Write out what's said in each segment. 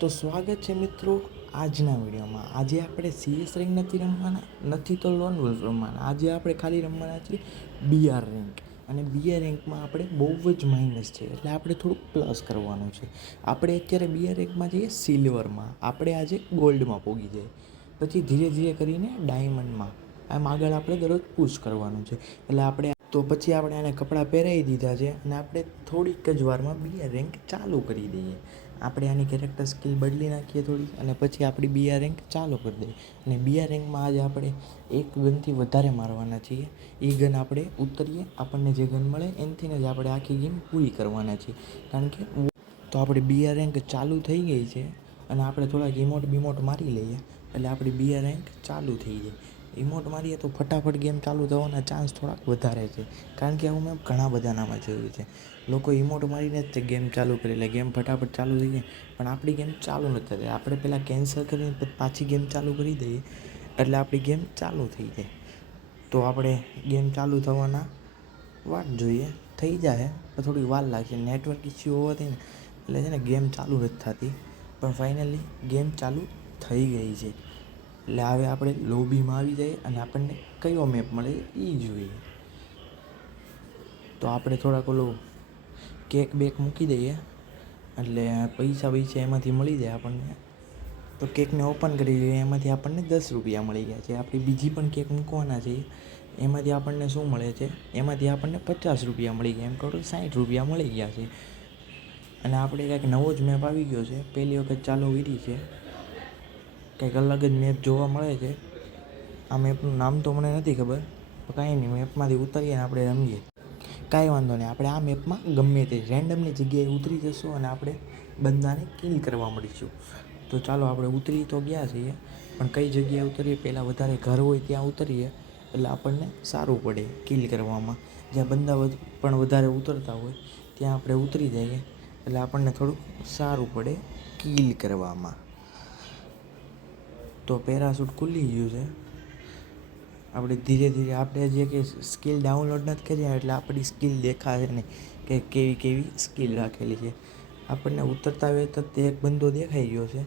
તો સ્વાગત છે મિત્રો આજના વિડીયોમાં. આજે આપણે CS રેન્ક નથી રમવાના, નથી તો લોન વોલ્ફ રમવાના. આજે આપણે ખાલી રમવાના છીએ BR રેન્ક. અને BR રેન્કમાં આપણે બહુ જ માઇનસ છે, એટલે આપણે થોડુંક પ્લસ કરવાનું છે. આપણે અત્યારે BR રેન્કમાં જઈએ સિલ્વરમાં, આપણે આજે ગોલ્ડમાં પહોંચી જઈએ, પછી ધીરે ધીરે કરીને ડાયમંડમાં. આમ આગળ આપણે દરરોજ પુશ કરવાનું છે. એટલે આપણે પછી આપણે આને કપડાં પહેરાવી દીધા છે અને આપણે થોડીક જ વારમાં BR રેન્ક ચાલુ કરી દઈએ. આપણે આની કેરેક્ટર સ્કિલ બદલી નાખીએ થોડી, અને પછી આપણી BR રેન્ક ચાલુ કરી દઈએ. અને BR રેન્કમાં આજે આપણે એક ગનથી વધારે મારવાના છીએ. એ ગન આપણે ઉતરીએ, આપણને જે ગન મળે એનાથી જ આપણે આખી ગેમ પૂરી કરવાના છીએ. કારણ કે તો આપણી BR રેન્ક ચાલુ થઈ ગઈ છે અને આપણે થોડાક ઇમોટ મારી લઈએ એટલે આપણી BR રેન્ક ચાલુ થઈ જાય. ઇમોટ મારીએ તો ફટાફટ ગેમ ચાલુ થવાના ચાન્સ થોડાક વધારે છે, કારણ કે હું મેં ઘણા બધાનામાં જોયું છે. લોકો ઇમોટ મારીને જ તે ગેમ ચાલુ કરે, એટલે ગેમ ફટાફટ ચાલુ થઈ જાય. પણ આપણી ગેમ ચાલુ નથી થતી. આપણે પહેલાં કેન્સલ કરીને પાછી ગેમ ચાલુ કરી દઈએ એટલે આપણી ગેમ ચાલુ થઈ જાય. તો આપણે ગેમ ચાલુ થવાના વાટ જોઈએ, થઈ જાય પણ થોડી વાર લાગશે. નેટવર્ક ઇસ્યુ હોવાથી ને એટલે છે ને ગેમ ચાલુ નથી થતી, પણ ફાઇનલી ગેમ ચાલુ થઈ ગઈ છે. એટલે હવે આપણે લોબીમાં આવી જઈએ અને આપણને કયો મેપ મળે એ જોઈએ. તો આપણે થોડાક કેક બેક મૂકી દઈએ એટલે પૈસા એમાંથી મળી જાય આપણને. તો કેકને ઓપન કરી લઈએ, એમાંથી આપણને 10 રૂપિયા મળી ગયા છે. આપણી બીજી પણ કેક મૂકવાના છે, એમાંથી આપણને શું મળે છે, એમાંથી આપણને 50 રૂપિયા મળી ગયા, એમ ટોટલ 60 રૂપિયા મળી ગયા છે. અને આપણે કંઈક નવો જ મેપ આવી ગયો છે, પહેલી વખત ચાલુ કરી છે. કંઈક અલગ જ મેપ જોવા મળે છે. આ મેપનું નામ તો મને નથી ખબર, તો કાંઈ નહીં, મેપમાંથી ઉતરીએ ને આપણે રમીએ. કાંઈ વાંધો નહીં, આપણે આ મેપમાં ગમે તે રેન્ડમની જગ્યાએ ઉતરી જશું અને આપણે બંદાને કિલ કરવા મળીશું. તો ચાલો આપણે ઉતરી તો ગયા છીએ, પણ કઈ જગ્યાએ ઉતરીએ, પહેલાં વધારે ઘર હોય ત્યાં ઉતરીએ એટલે આપણને સારું પડે કિલ કરવામાં. જ્યાં બંદા પણ વધારે ઉતરતા હોય ત્યાં આપણે ઉતરી જઈએ એટલે આપણને થોડુંક સારું પડે કિલ કરવામાં. તો પેરાશૂટ ખુલી ગયું છે. આપણે ધીરે ધીરે, આપણે જે કે સ્કિલ ડાઉનલોડ નથી કરી એટલે આપણી સ્કિલ દેખાશે નહીં કે કેવી કેવી સ્કિલ રાખેલી છે. આપણને ઉતરતા વેત તે એક બંદો દેખાઈ ગયો છે,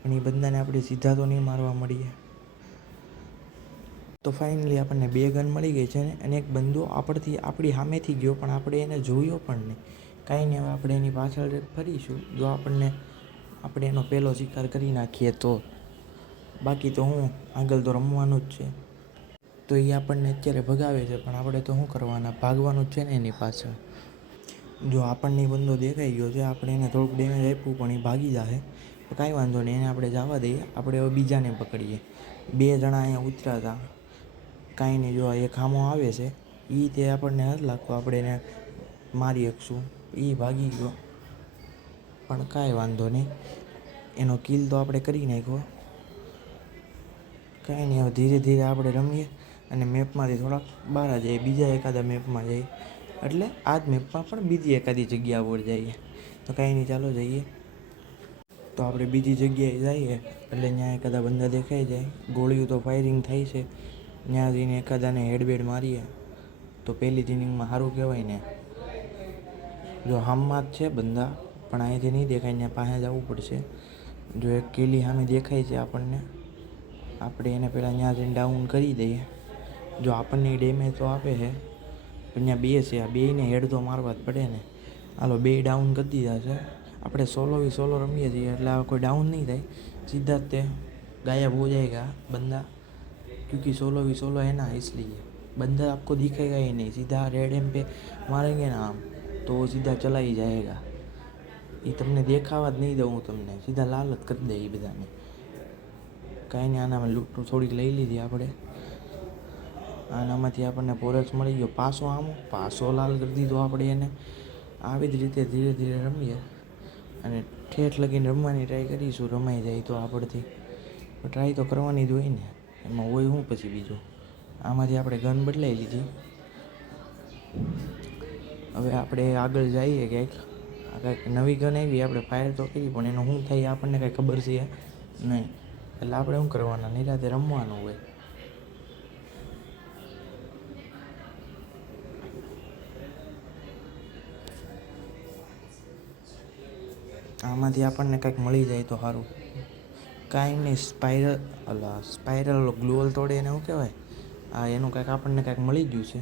પણ એ બંદાને આપણે સીધા તો નહીં મારવા મળીએ. તો ફાઇનલી આપણને 2 ગન મળી ગઈ છે અને એક બંદો આપણી સામેથી ગયો, પણ આપણે એને જોયો પણ નહીં. કાંઈ નહીં, હવે આપણે એની પાછળ ફરીશું જો આપણે એનો પહેલો શિકાર કરી નાખીએ તો. બાકી તો આગળ તો રમવાનું જ છે. તો એ આપણને અત્યારે ભગાવે છે, પણ આપણે તો શું કરવાના, ભાગવાનું જ છે ને એની પાછળ. જો આપણને બંદો દેખાઈ ગયો છે, આપણે એને થોડુંક ડેમેજ આપ્યું પણ એ ભાગી જશે, તો કાંઈ વાંધો નહીં, એને આપણે જવા દઈએ. આપણે હવે બીજાને પકડીએ. 2 જણા અહીંયા ઉતર્યા હતા, કાંઈ નહીં, જો એક સામો આવે છે, તે આપણને નથી લાગતું આપણે એને મારી શકશું. એ ભાગી ગયો, પણ કાંઈ વાંધો નહીં, એનો કિલ તો આપણે કરી નાખ્યો. કાંઈ નહીં, હવે ધીરે ધીરે આપણે રમીએ અને મેપમાંથી થોડાક બહાર જઈએ, બીજા એકાદા મેપમાં જઈએ, એટલે આ જ મેપમાં પણ બીજી એકાદી જગ્યા પર જઈએ. તો કાંઈ નહીં, ચાલો જઈએ. તો આપણે બીજી જગ્યાએ જઈએ એટલે ત્યાં એકાદા બંદા દેખાઈ જાય, ગોળીઓ તો ફાયરિંગ થાય છે. ત્યાં જઈને એકાદાને હેડબેડ મારીએ તો પહેલી જ ઇનિંગમાં સારું કહેવાય ને. જો હામમાં જ છે બંદા, પણ અહીંથી નહીં દેખાય, ત્યાં પાસે જવું પડશે. જો એક કેલી સામે દેખાય છે આપણને, આપણે એને પહેલાં ત્યાં જઈને ડાઉન કરી દઈએ. જો આપણને ડેમેજ તો આપે છે, પણ ત્યાં 2 છે, આ 2ને હેડ તો મારવા જ પડે ને. હાલો 2 ડાઉન કરી દીધા છે. આપણે સોલો રમીએ છીએ એટલે આ કોઈ ડાઉન નહીં થાય, સીધા જ તે ગાયબ હો જાયગા બંદા, क्योंकि सोलो है ना, इसलिए बंदा आपको दिखेगा ही नहीं. सीधा रेड एम पे मारेंगे ना हम तो वो सीधा चला ही जाएगा. એ તમને દેખાવા જ નહીં દઉં હું તમને, સીધા લાલ જ કરી દે એ બધાને. કાંઈ નહીં, આનામાં લૂંટ થોડીક લઈ લીધી આપણે. આનામાંથી આપણને પોરક્સ મળી ગયો, પાસો લાલ કરી દીધો આપણે એને. આવી જ રીતે ધીરે ધીરે રમીએ અને ઠેઠ લગીને રમવાની ટ્રાય કરીશું. રમાઈ જાય તો આપણથી ટ્રાય તો કરવાની જ હોય ને, એમાં હોય શું પછી બીજું. આમાંથી આપણે ગન બદલાઈ લીધી. હવે આપણે આગળ જઈએ કંઈક નવી ગન આવી, આપણે ફાયર તો કરી પણ એનો શું થાય આપણને કાંઈ ખબર છે નહીં. એટલે આપણે શું કરવાના, નિરાતે રમવાનું હોય. આમાંથી આપણને કંઈક મળી જાય તો સારું. કાંઈ નહીં, સ્પાઇરલ ગ્લુઅલ તોડે એને શું કહેવાય? એનું કંઈક આપણને કંઈક મળી ગયું છે.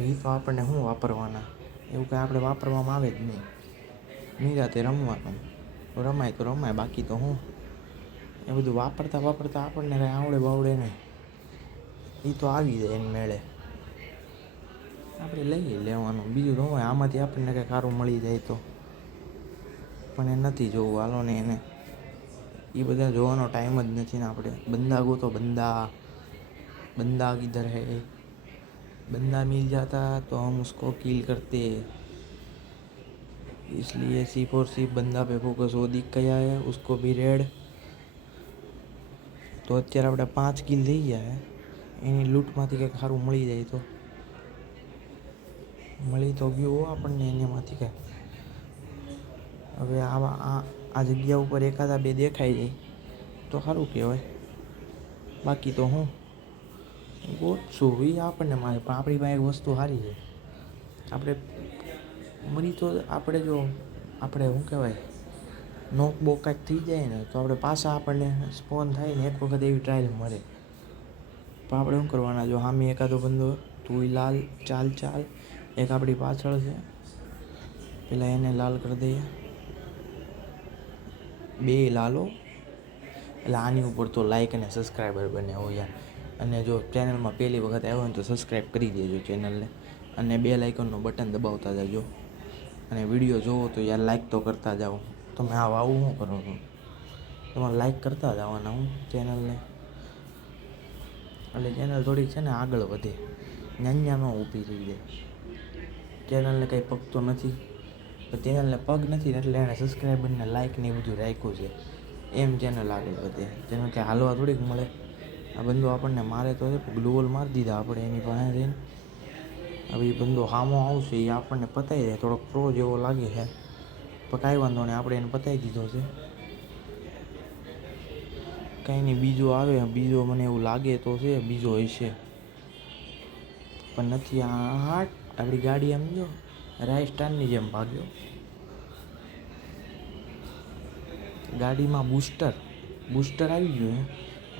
એ તો આપણને શું વાપરવાના, એવું કંઈ આપણે વાપરવામાં આવે જ નહીં. નિરાતે રમવાનું, રમાય તો રમાય, બાકી તો શું એ બધું વાપરતા આપણને કંઈ આવડે બાવડે નહીં. એ તો આવી જાય એની મેળે, આપણે લઈ લેવાનું. બીજું તો હોય આમાંથી આપણને કંઈક સારું મળી જાય તો. પણ એ નથી જોવું, હાલો ને એને એ બધા જોવાનો ટાઈમ જ નથી ને આપણે. બંદા ગો તો બંદા કિધર હે, બંદા મિલ જાતા તો હમ ઉસકો કિલ કરતે. इसलिए C4 બંદા पे ફોકસ. वो दिख गया है उसको भी रेड. તો અત્યારે આપણે 5 કિલ થઈ ગયા હે. એની લૂંટમાંથી કંઈક સારું મળી જાય તો. મળી તો ગયું આપણને એનામાંથી કંઈક. હવે આ જગ્યા ઉપર એકાદા બે દેખાઈ જાય તો સારું કહેવાય. બાકી તો હું ગોતશું એ આપણને મારે. પણ આપણી પાસે એક વસ્તુ સારી છે, આપણે મરી તો આપણે જો આપણે શું કહેવાય નોક બોક કાંઈક થઈ જાય ને તો આપણે પાછા આપણને સ્પોન થાય ને એક વખત એવી ટ્રાયલ મળે. પણ આપણે શું કરવાના, જો સામે એકાદો બંદો તું લાલ ચાલ એક આપણી પાછળ છે, પેલા એને લાલ કરી દઈએ, બે લાલો. એટલે આની ઉપર તો લાઈક અને સબસ્ક્રાઈબર બને હો યાર. અને જો ચેનલમાં પહેલી વખત આવ્યો હોય તો સબસ્ક્રાઈબ કરી દેજો ચેનલને, અને બે લાઇકનનું બટન દબાવતા જાજો. અને વિડીયો જોવો તો યાર લાઈક તો કરતા જાઓ. તમે આવું શું કરો છો? તમારે લાઈક કરતા જવાના હું ચેનલને, એટલે ચેનલ થોડીક છે ને આગળ વધે, ન્યાન્યામાં ઊભી થઈ જાય. ચેનલને કંઈ પગ તો નથી, ચેનલને પગ નથી એટલે એણે સબસ્ક્રાઈબરને લાઈક ને એ બધું રાખ્યું છે. એમ ચેનલ આગળ વધે. ચેનલ કંઈ હાલવા થોડીક મળે. આ બંદો આપણને મારે તો ગ્લુઅલ મારી દીધા આપણે એની પાસે જઈને. હવે એ બંદો સામો આવશે એ આપણને પતાવી દે. થોડોક પ્રો જેવો લાગે છે, પણ કાંઈ વાંધો નહીં, આપણે એને પતાવી દીધો છે. કાંઈ નહીં, બીજો આવે, બીજો મને એવું લાગે તો છે બીજો હશે, પણ નથી. આ આપણી ગાડી આમ જો રાજસ્થાનની જેમ ભાગ્યો. ગાડીમાં બૂસ્ટર આવી ગયું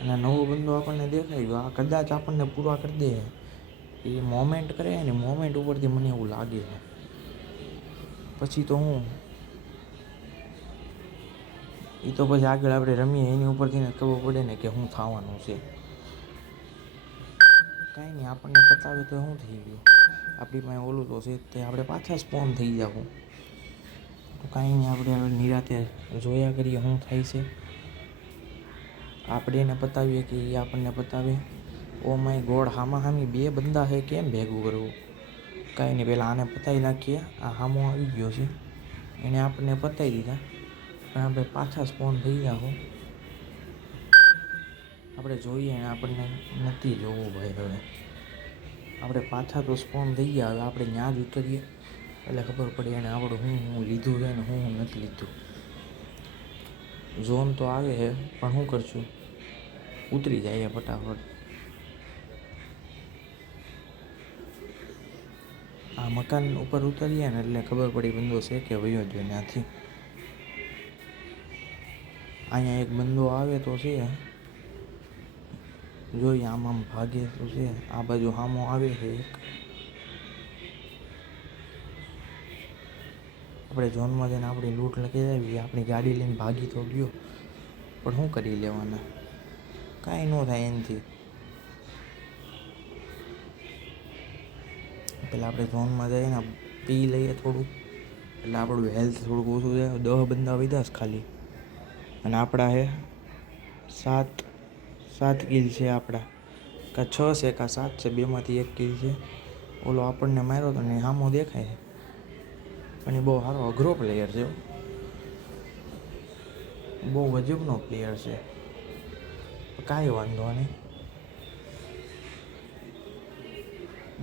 અને નવો બંદો આપણને દેખાઈ ગયો. આ કદાચ આપણને પૂરા કરી દે. એ મોમેન્ટ કરે ને, મોમેન્ટ ઉપરથી મને એવું લાગે છે. પછી તો હું એ તો પછી આગળ આપણે રમીએ એની ઉપરથી ને ખબર પડે ને કે શું થવાનું છે. કાંઈ નહીં, આપણને પતાવે તો શું થઈ ગયું, આપણી પાસે ઓલું તો છે તે આપણે પાછા સ્પોન થઈ જાવ. તો કાંઈ નહીં, આપણે હવે નિરાતે જોયા કરીએ શું થાય છે. આપણે એને પતાવીએ કે એ આપણને પતાવે. ઓ માય ગોડ, હામી બે બંદા છે, કેમ ભેગું કરવું? કાંઈ નહીં, પહેલાં આને પતાવી નાખીએ. આ હામો આવી ગયો છે, એણે આપણને પતાવી દીધા, પણ આપણે પાછા સ્પોન થઈ જાવ. આપણે જોઈએ ને, આપણને નથી જોવું ભાઈ. હવે આપણે પાછા તો સ્પોન થઈ ગયા. હવે આપણે ત્યાં જ ઉતરીએ એટલે ખબર પડે એને આપણું હું લીધું છે ને હું નથી લીધું. ઝોન તો આવે છે પણ શું કરશું, ઉતરી જાય ફટાફટ. આ મકાન ઉપર ઉતરીએ ને એટલે ખબર પડી બંદો છે કે વયો જોઈએ ત્યાંથી. અહીંયા એક બંદો આવે તો છે, જોઈએ આમ ભાગે તો છે. આ બાજુ સામો આવે છે એક. આપણે ઝોનમાં જઈને આપણી લૂંટ લખી આવી. આપણી ગાડી લઈને ભાગી તો ગયો, પણ શું કરી લેવાના, કાંઈ ન થાય એનાથી. પહેલાં આપણે ઝોનમાં જઈએ ને પી લઈએ થોડુંક, એટલે આપણું હેલ્થ થોડુંક ઓછું જાય. 10 બંદા વધ્યા છે ખાલી, અને આપણા છે 7 કિલ છે આપણા. કાં 6 છે કાં 7 છે, બેમાંથી 1 કિલ છે. ઓલો આપણને માર્યો તો ને સામો દેખાય છે, પણ એ બહુ સારો અઘરો પ્લેયર છે, બહુ ગજબનો પ્લેયર છે. કાંઈ વાંધો નહીં,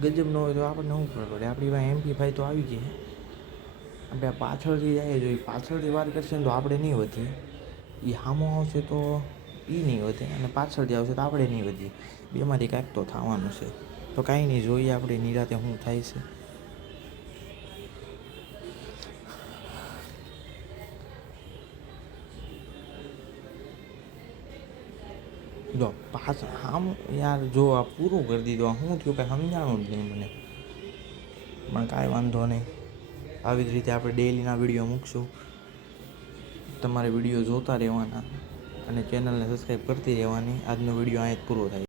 ગજબ ન હોય તો આપણને શું ખબર પડે. આપણી પાસે MP5 તો આવી ગઈ. આપણે પાછળથી જઈએ, જો એ પાછળથી વાર કરશે ને તો આપણે નહીં વધીએ. એ સામો આવશે તો એ નહીં વધે, અને પાછળથી આવશે તો આપણે નહીં વધીએ. બેમાંથી કાંઈક તો થવાનું છે. તો કાંઈ નહીં, જોઈએ આપણે નિરાતે શું થાય છે. જો પાછા આમ યાર જો આ પૂરું કરી દીધું, આ શું થયું કાંઈ સમજાણું જ નહીં મને. પણ કાંઈ વાંધો નહીં, આવી જ રીતે આપણે ડેઈલીના વિડીયો મૂકશું. તમારે વિડીયો જોતા રહેવાના અને ચેનલને સબસ્ક્રાઈબ કરતી રહેવાની. આજનો વિડીયો અહીંયા જ પૂરો થાય.